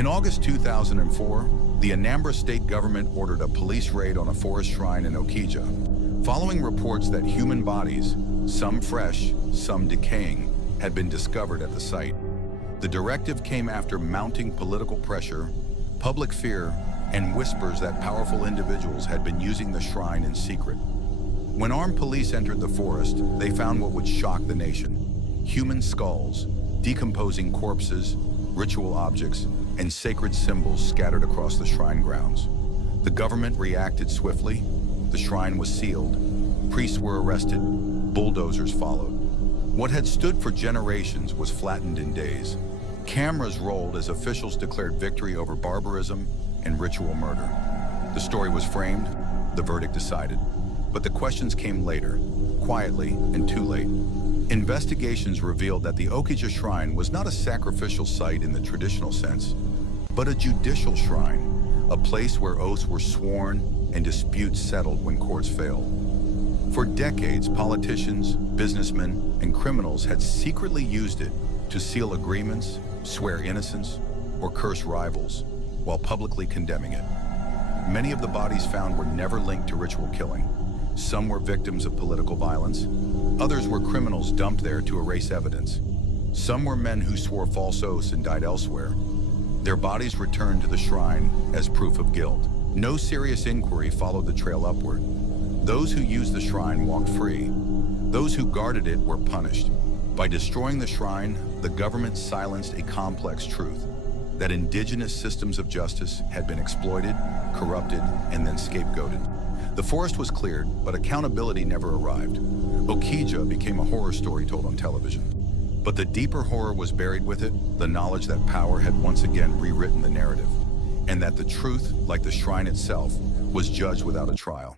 In August 2004, the Anambra state government ordered a police raid on a forest shrine in Okija, following reports that human bodies, some fresh, some decaying, had been discovered at the site. The directive came after mounting political pressure, public fear, and whispers that powerful individuals had been using the shrine in secret. When armed police entered the forest, they found what would shock the nation: human skulls, decomposing corpses, ritual objects, and sacred symbols scattered across the shrine grounds. The government reacted swiftly. The shrine was sealed. Priests were arrested. Bulldozers followed. What had stood for generations was flattened in days. Cameras rolled as officials declared victory over barbarism and ritual murder. The story was framed, the verdict decided. But the questions came later, quietly and too late. Investigations revealed that the Okija Shrine was not a sacrificial site in the traditional sense, but a judicial shrine, a place where oaths were sworn and disputes settled when courts failed. For decades, politicians, businessmen, and criminals had secretly used it to seal agreements, swear innocence, or curse rivals, while publicly condemning it. Many of the bodies found were never linked to ritual killing. Some were victims of political violence. Others were criminals dumped there to erase evidence. Some were men who swore false oaths and died elsewhere. Their bodies returned to the shrine as proof of guilt. No serious inquiry followed the trail upward. Those who used the shrine walked free. Those who guarded it were punished. By destroying the shrine, the government silenced a complex truth: that indigenous systems of justice had been exploited, corrupted, and then scapegoated. The forest was cleared, but accountability never arrived. Okija became a horror story told on television. But the deeper horror was buried with it, the knowledge that power had once again rewritten the narrative, and that the truth, like the shrine itself, was judged without a trial.